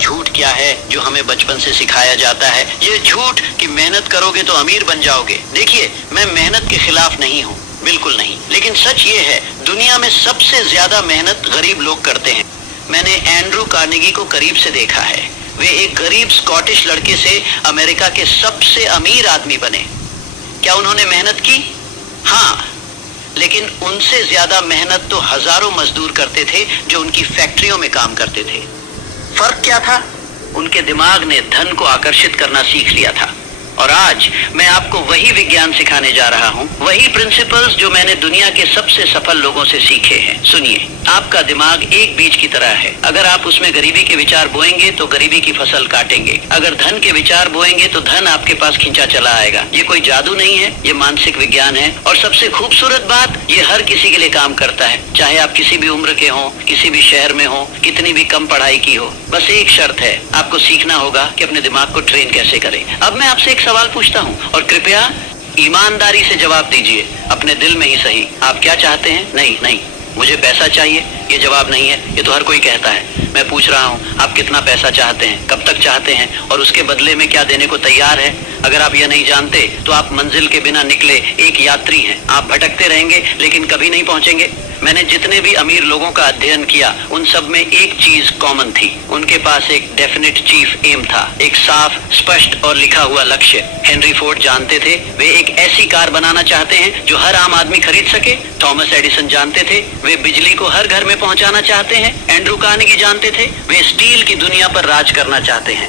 झूठ क्या है जो हमें बचपन से सिखाया जाता है? ये झूठ कि मेहनत करोगे तो अमीर बन जाओगे। देखिए, मैं मेहनत के खिलाफ नहीं हूँ, बिल्कुल नहीं, लेकिन सच ये है दुनिया में सबसे ज्यादा मेहनत गरीब लोग करते हैं। मैंने एंड्रू कार्नेगी को करीब से देखा है। वे एक गरीब स्कॉटिश लड़के से अमेरिका के सबसे अमीर आदमी बने। क्या उन्होंने मेहनत की? हाँ, लेकिन उनसे ज्यादा मेहनत तो हजारों मजदूर करते थे जो उनकी फैक्ट्रियों में काम करते थे। फर्क क्या था? उनके दिमाग ने धन को आकर्षित करना सीख लिया था। और आज मैं आपको वही विज्ञान सिखाने जा रहा हूँ, वही प्रिंसिपल्स जो मैंने दुनिया के सबसे सफल लोगों से सीखे हैं। सुनिए, आपका दिमाग एक बीज की तरह है। अगर आप उसमें गरीबी के विचार बोएंगे तो गरीबी की फसल काटेंगे। अगर धन के विचार बोएंगे तो धन आपके पास खींचा चला आएगा। ये कोई जादू नहीं है, ये मानसिक विज्ञान है। और सबसे खूबसूरत बात, ये हर किसी के लिए काम करता है, चाहे आप किसी भी उम्र के हों, किसी भी शहर में हो, कितनी भी कम पढ़ाई की हो। बस एक शर्त है, आपको सीखना होगा कि अपने दिमाग को ट्रेन कैसे करें। अब मैं आपसे एक सवाल पूछता हूँ और कृपया ईमानदारी से जवाब दीजिए, अपने दिल में ही सही। आप क्या चाहते हैं? नहीं नहीं, मुझे पैसा चाहिए, ये जवाब नहीं है, ये तो हर कोई कहता है। मैं पूछ रहा हूँ, आप कितना पैसा चाहते हैं, कब तक चाहते हैं और उसके बदले में क्या देने को तैयार है? अगर आप यह नहीं जानते तो आप मंजिल के बिना निकले एक यात्री हैं। आप भटकते रहेंगे लेकिन कभी नहीं पहुंचेंगे। मैंने जितने भी अमीर लोगों का अध्ययन किया, उन सब में एक चीज कॉमन थी, उनके पास एक डेफिनेट चीफ एम था, एक साफ, स्पष्ट और लिखा हुआ लक्ष्य। हेनरी फोर्ड जानते थे वे एक ऐसी कार बनाना चाहते हैं जो हर आम आदमी खरीद सके। थॉमस एडिसन जानते थे वे बिजली को हर घर में पहुंचाना चाहते हैं। एंड्रू कार्नेगी जानते थे वे स्टील की दुनिया पर राज करना चाहते हैं।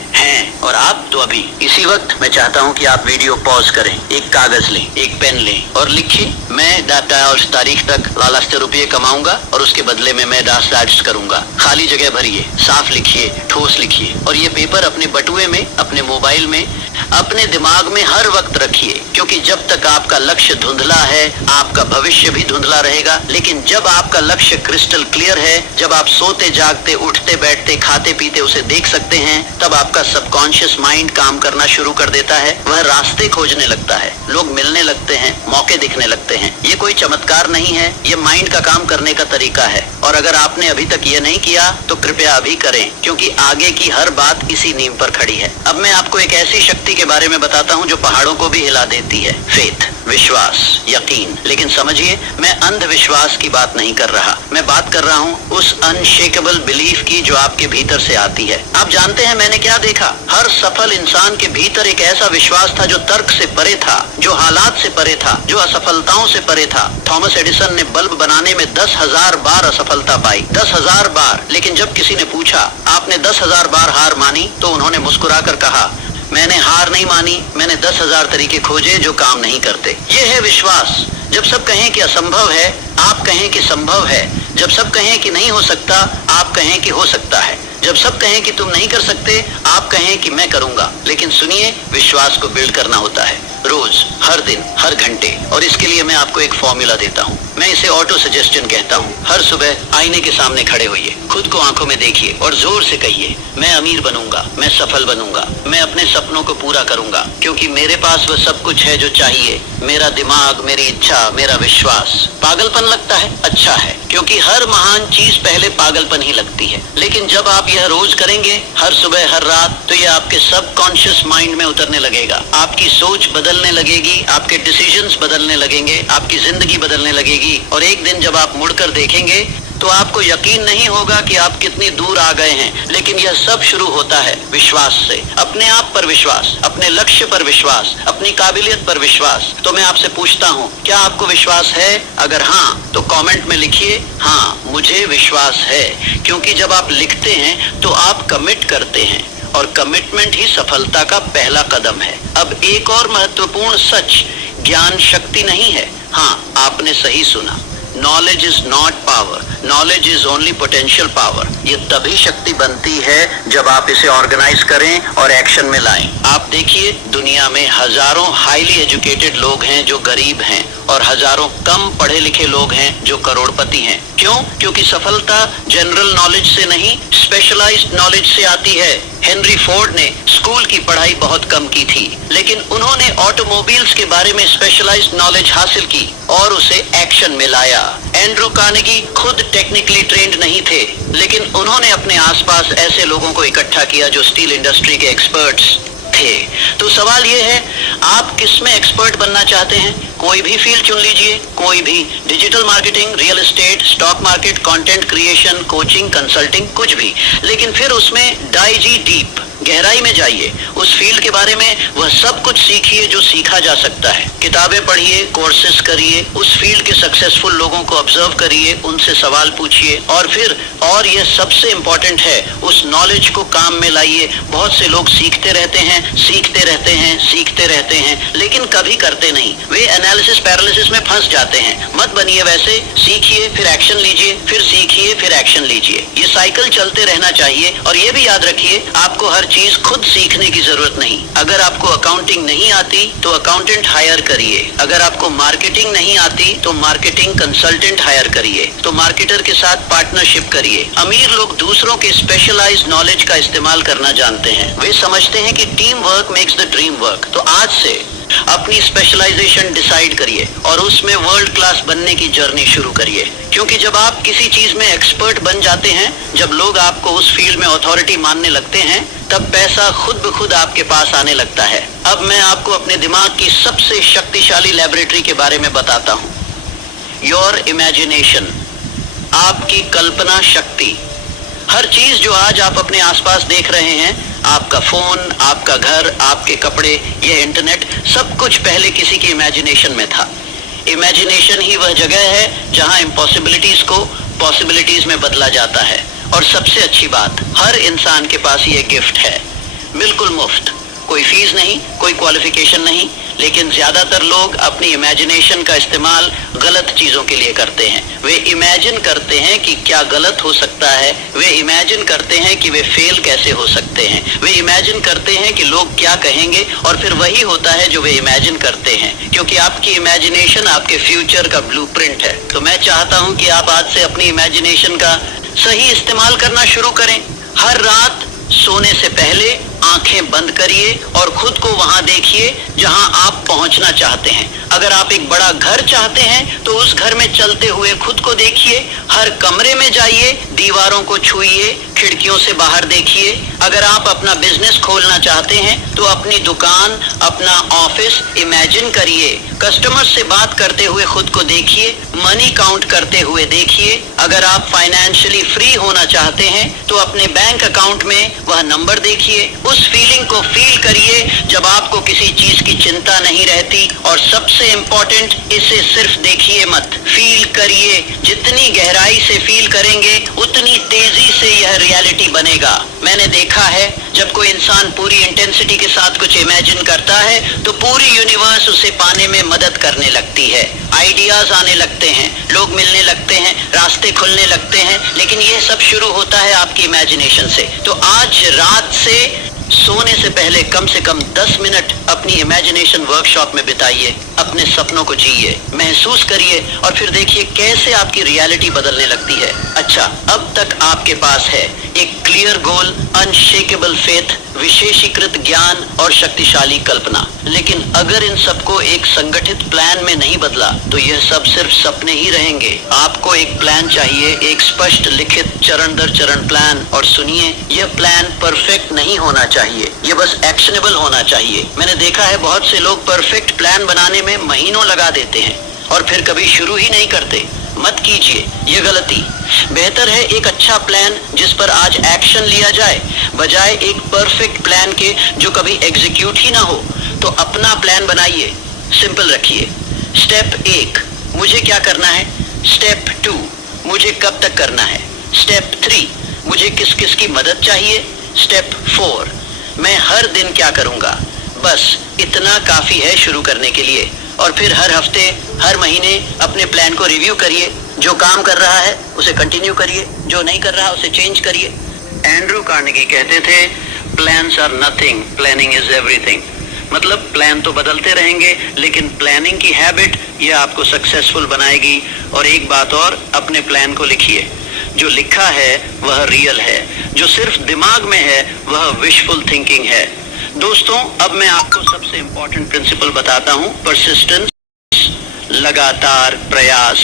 और आप तो अभी इसी वक्त मैं चाहता हूं कि आप वीडियो पॉज करें, एक कागज लें, एक पेन लें और लिखिए, मैं डाटा और इस तारीख तक लालच रुपये कमाऊंगा और उसके बदले में मैं दास करूंगा। खाली जगह भरिए, साफ लिखिए, ठोस लिखिए और ये पेपर अपने बटुए में, अपने मोबाइल में, अपने दिमाग में हर वक्त रखिए, क्योंकि जब तक आपका लक्ष्य धुंधला है आपका भविष्य भी धुंधला रहेगा। लेकिन जब आपका लक्ष्य क्रिस्टल क्लियर है, जब आप सोते जागते, उठते बैठते, खाते पीते उसे देख सकते हैं, तब आपका सबकॉन्शियस माइंड काम करना शुरू कर देता है। वह रास्ते खोजने लगता है, लोग मिलने लगते हैं, मौके दिखने लगते हैं। ये कोई चमत्कार नहीं है, ये माइंड का काम करने का तरीका है। और अगर आपने अभी तक ये नहीं किया तो कृपया अभी करें, क्योंकि आगे की हर बात इसी नींव पर खड़ी है। अब मैं आपको एक ऐसी शक्ति के बारे में बताता हूँ जो पहाड़ों को भी हिला देती है। फेथ, विश्वास, यकीन। लेकिन समझिए, मैं अंधविश्वास की बात नहीं कर रहा, मैं बात कर रहा हूँ उस अनशेकेबल बिलीफ की जो आपके भीतर से आती है। आप जानते हैं मैंने क्या देखा? हर सफल इंसान के भीतर एक ऐसा विश्वास था जो तर्क से परे था, जो हालात से परे था, जो असफलताओं से परे था। थॉमस एडिसन ने बल्ब बनाने में 10,000 बार असफलता पाई, 10,000 बार। लेकिन जब किसी ने पूछा आपने 10,000 बार हार मानी, तो उन्होंने मुस्कुराकर कहा, मैंने हार नहीं मानी, मैंने 10,000 तरीके खोजे जो काम नहीं करते। ये है विश्वास। जब सब कहें कि असंभव है, आप कहें कि संभव है। जब सब कहें कि नहीं हो सकता, आप कहें कि हो सकता है। जब सब कहें कि तुम नहीं कर सकते, आप कहें कि मैं करूंगा। लेकिन सुनिए, विश्वास को बिल्ड करना होता है रोज, हर दिन, हर घंटे। और इसके लिए मैं आपको एक फॉर्मूला देता हूँ, मैं इसे ऑटो सजेस्शन कहता हूँ। हर सुबह आईने के सामने खड़े होइए, खुद को आंखों में देखिए और जोर से कहिए, मैं अमीर बनूंगा, मैं सफल बनूंगा, मैं अपने सपनों को पूरा करूंगा, क्योंकि मेरे पास वह सब कुछ है जो चाहिए। मेरा दिमाग, मेरी इच्छा, मेरा विश्वास। पागलपन लगता है? अच्छा है, क्योंकि हर महान चीज पहले पागलपन ही लगती है। लेकिन जब आप यह रोज करेंगे, हर सुबह, हर रात, तो यह आपके सबकॉन्शियस माइंड में उतरने लगेगा। आपकी सोच बदलने लगेगी, आपके डिसीजंस बदलने लगेंगे, आपकी जिंदगी बदलने लगेगी। और एक दिन जब आप मुड़कर देखेंगे तो आपको यकीन नहीं होगा कि आप कितनी दूर आ गए हैं। लेकिन यह सब शुरू होता है विश्वास से। अपने आप पर विश्वास, अपने लक्ष्य पर विश्वास, अपनी काबिलियत पर विश्वास। तो मैं आपसे पूछता हूँ, क्या आपको विश्वास है? अगर हाँ, तो कमेंट में लिखिए, हाँ मुझे विश्वास है। क्योंकि जब आप लिखते हैं तो आप कमिट करते हैं, और कमिटमेंट ही सफलता का पहला कदम है। अब एक और महत्वपूर्ण सच, ज्ञान शक्ति नहीं है। हाँ, आपने सही सुना, knowledge is not power, knowledge is only potential power. ये तभी शक्ति बनती है जब आप इसे ऑर्गेनाइज करें और एक्शन में लाएं। आप देखिए, दुनिया में हजारों हाईली एजुकेटेड लोग हैं जो गरीब हैं, और हजारों कम पढ़े लिखे लोग हैं जो करोड़पति हैं। क्यों? क्योंकि सफलता जनरल नॉलेज से नहीं, स्पेशलाइज्ड नॉलेज से आती है। हेनरी फोर्ड ने स्कूल की पढ़ाई बहुत कम की थी, लेकिन उन्होंने ऑटोमोबाइल्स के बारे में स्पेशलाइज्ड नॉलेज हासिल की और उसे एक्शन में लाया। एंड्रू कार्नेगी खुद टेक्निकली ट्रेंड नहीं थे, लेकिन उन्होंने अपने आसपास ऐसे लोगों को इकट्ठा किया जो स्टील इंडस्ट्री के एक्सपर्ट्स थे। तो सवाल यह है, आप किस में एक्सपर्ट बनना चाहते हैं? कोई भी फील्ड चुन लीजिए, कोई भी, digital marketing, real estate, stock market, content creation, coaching, consulting, कुछ भी, लेकिन फिर उसमें डाइजी डीप, गहराई में जाइए। उस फील्ड के बारे में वह सब कुछ सीखिए जो सीखा जा सकता है। किताबें पढ़िए, कोर्सेज करिए, उस फील्ड के सक्सेसफुल लोगों को ऑब्जर्व करिए, उनसे सवाल पूछिए, और फिर, और यह सबसे इंपॉर्टेंट है, उस नॉलेज को काम में लाइए। बहुत से लोग सीखते रहते हैं, सीखते रहते हैं, सीखते रहते हैं, लेकिन कभी करते नहीं। वे एनालिसिस पैरालिसिस में फंस जाते हैं। मत बनिए वैसे, सीखिए फिर एक्शन लीजिए, फिर सीखिए फिर एक्शन लीजिए। ये साइकिल चलते रहना चाहिए। और ये भी याद रखिए, आपको हर चीज खुद सीखने की जरूरत नहीं। अगर आपको अकाउंटिंग नहीं आती तो अकाउंटेंट हायर करिए। अगर आपको मार्केटिंग नहीं आती तो मार्केटिंग कंसल्टेंट हायर करिए। तो मार्केटर के साथ पार्टनरशिप करिए। अमीर लोग दूसरों के स्पेशलाइज्ड नॉलेज का इस्तेमाल करना जानते हैं। वे समझते हैं कि team work makes the dream work. तो आज से अपनी स्पेशलाइजेशन डिसाइड करिए और उसमें वर्ल्ड क्लास बनने की जर्नी शुरू करिए। क्योंकि जब आप किसी चीज में एक्सपर्ट बन जाते हैं, जब लोग आपको उस फील्ड में अथॉरिटी मानने लगते हैं, तब पैसा खुद ब खुद आपके पास आने लगता है। अब मैं आपको अपने दिमाग की सबसे शक्तिशाली लैबोरेटरी के बारे में बताता हूँ। योर इमेजिनेशन, आपकी कल्पना शक्ति। हर चीज जो आज आप अपने आसपास देख रहे हैं, आपका फोन, आपका घर, आपके कपड़े, यह इंटरनेट, सब कुछ पहले किसी की इमेजिनेशन में था। इमेजिनेशन ही वह जगह है जहां इम्पॉसिबिलिटीज को पॉसिबिलिटीज में बदला जाता है। और सबसे अच्छी बात, हर इंसान के पास ये गिफ्ट है, बिल्कुल मुफ्त, कोई फीस नहीं, कोई क्वालिफिकेशन नहीं। लेकिन ज्यादातर लोग अपनी इमेजिनेशन का इस्तेमाल गलत चीजों के लिए करते हैं। वे इमेजिन करते हैं कि क्या गलत हो सकता है, वे इमेजिन करते हैं कि वे फेल कैसे हो सकते हैं, वे इमेजिन करते हैं कि लोग क्या कहेंगे, और फिर वही होता है जो वे इमेजिन करते हैं। क्योंकि आपकी इमेजिनेशन आपके फ्यूचर का ब्लूप्रिंट है। तो मैं चाहता हूं कि आप आज से अपनी इमेजिनेशन का सही इस्तेमाल करना शुरू करें। हर रात सोने से पहले आंखें बंद करिए और खुद को वहां देखिए जहां आप पहुंचना चाहते हैं। अगर आप एक बड़ा घर चाहते हैं तो उस घर में चलते हुए खुद को देखिए। हर कमरे में जाइए, दीवारों को छुइए, खिड़कियों से बाहर देखिए। अगर आप अपना बिजनेस खोलना चाहते हैं तो अपनी दुकान, अपना ऑफिस इमेजिन करिए। कस्टमर से बात करते हुए खुद को देखिए, मनी काउंट करते हुए देखिए। अगर आप फाइनेंशियली फ्री होना चाहते हैं तो अपने बैंक अकाउंट में वह नंबर देखिए। उस फीलिंग को फील करिए जब आपको किसी चीज की चिंता नहीं रहती। और सबसे इंपॉर्टेंट, इसे सिर्फ देखिए मत, फील करिए। जितनी गहराई से फील करेंगे उतनी तेजी से यह रियलिटी बनेगा। मैंने देखा है, जब कोई इंसान पूरी इंटेंसिटी के साथ कुछ इमेजिन करता है तो पूरी यूनिवर्स उसे पाने में मदद करने लगती है। आइडियाज आने लगते हैं, लोग मिलने लगते हैं, रास्ते खुलने लगते हैं। लेकिन यह सब शुरू होता है आपकी इमेजिनेशन से। तो आज रात से सोने से पहले कम से कम 10 मिनट अपनी इमेजिनेशन वर्कशॉप में बिताइए। अपने सपनों को जिए, महसूस करिए, और फिर देखिए कैसे आपकी रियलिटी बदलने लगती है। अच्छा, अब तक आपके पास है एक क्लियर गोल, अनशेकेबल फेथ, विशेषीकृत ज्ञान और शक्तिशाली कल्पना। लेकिन अगर इन सबको एक संगठित प्लान में नहीं बदला तो यह सब सिर्फ सपने ही रहेंगे। आपको एक प्लान चाहिए, एक स्पष्ट लिखित चरण दर चरण प्लान। और सुनिए, यह प्लान परफेक्ट नहीं होना चाहिए, यह बस एक्शनेबल होना चाहिए। मैंने देखा है बहुत से लोग परफेक्ट प्लान बनाने में महीनों लगा देते हैं और फिर कभी शुरू ही नहीं करते। मत कीजिए ये गलती। बेहतर है एक अच्छा प्लान जिस पर आज एक्शन लिया जाए, बजाय एक परफेक्ट प्लान के जो कभी एग्जीक्यूट ही ना हो। तो अपना प्लान बनाइए, सिंपल रखिए। स्टेप 1, मुझे क्या करना है। स्टेप 2, मुझे कब तक करना है। स्टेप 3, मुझे किस किस की मदद चाहिए। स्टेप 4, मैं हर दिन क्या करूंगा। बस इतना काफी है शुरू करने के लिए। और फिर हर हफ्ते, हर महीने अपने प्लान को रिव्यू करिए। जो काम कर रहा है उसे कंटिन्यू करिए, जो नहीं कर रहा उसे चेंज करिए। एंड्रू कार्नेगी कहते थे, plans are nothing, planning is everything. मतलब प्लान तो बदलते रहेंगे, लेकिन प्लानिंग की हैबिट ये आपको सक्सेसफुल बनाएगी। और एक बात और, अपने प्लान को लिखिए। जो लिखा है वह रियल है, जो सिर्फ दिमाग में है वह विशफुल थिंकिंग है। दोस्तों, अब मैं आपको सबसे इंपॉर्टेंट प्रिंसिपल बताता हूं, परसिस्टेंस, लगातार प्रयास,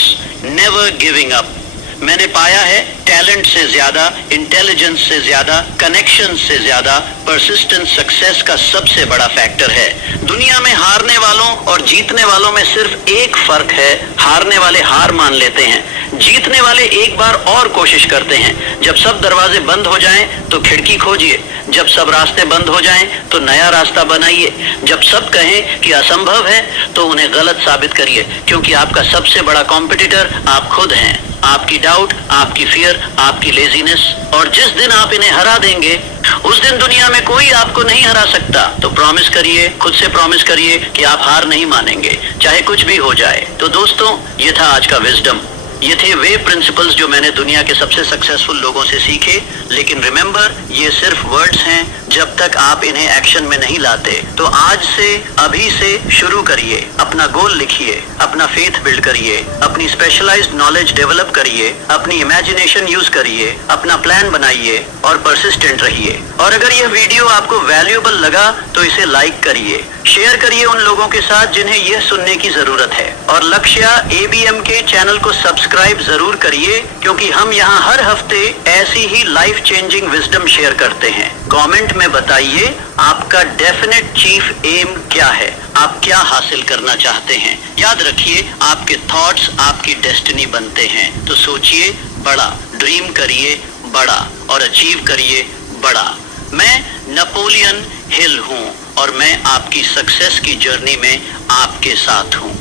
नेवर गिविंग अप। मैंने पाया है टैलेंट से ज्यादा, इंटेलिजेंस से ज्यादा, कनेक्शन से ज्यादा परसिस्टेंट सक्सेस का सबसे बड़ा फैक्टर है। दुनिया में हारने वालों और जीतने वालों में सिर्फ एक फर्क है, हारने वाले हार मान लेते हैं, जीतने वाले एक बार और कोशिश करते हैं। जब सब दरवाजे बंद हो जाएं तो खिड़की खोजिए, जब सब रास्ते बंद हो जाएं तो नया रास्ता बनाइए, जब सब कहें कि असंभव है तो उन्हें गलत साबित करिए, क्योंकि आपका सबसे बड़ा कॉम्पिटिटर आप खुद हैं। आपकी डाउट, आपकी फियर, आपकी लेजीनेस, और जिस दिन आप इन्हें हरा देंगे उस दिन दुनिया में कोई आपको नहीं हरा सकता। तो प्रॉमिस करिए, खुद से प्रॉमिस करिए कि आप हार नहीं मानेंगे, चाहे कुछ भी हो जाए। तो दोस्तों, ये था आज का विजडम। ये थे वे प्रिंसिपल्स जो मैंने दुनिया के सबसे सक्सेसफुल लोगों से सीखे। लेकिन रिमेंबर, ये सिर्फ वर्ड्स हैं। जब तक आप इन्हें एक्शन में नहीं लाते, तो आज से, अभी से शुरू करिए। अपना गोल लिखिए, अपना फेथ बिल्ड करिए, अपनी स्पेशलाइज्ड नॉलेज डेवलप करिए, अपनी इमेजिनेशन यूज करिए, अपना प्लान बनाइए और परसिस्टेंट रहिए। और अगर यह वीडियो आपको वैल्यूएबल लगा तो इसे लाइक करिए, शेयर करिए उन लोगों के साथ जिन्हें यह सुनने की जरूरत है। और लक्ष्य ABM के चैनल को सब्सक्राइब जरूर करिए, क्योंकि हम यहाँ हर हफ्ते ऐसी ही लाइफ चेंजिंग विजडम शेयर करते हैं। कमेंट में बताइए आपका डेफिनेट चीफ एम क्या है, आप क्या हासिल करना चाहते हैं। याद रखिए, आपके थॉट्स आपकी डेस्टिनी बनते हैं। तो सोचिए बड़ा, ड्रीम करिए बड़ा और अचीव करिए बड़ा। मैं नेपोलियन हिल हूँ और मैं आपकी सक्सेस की जर्नी में आपके साथ हूँ।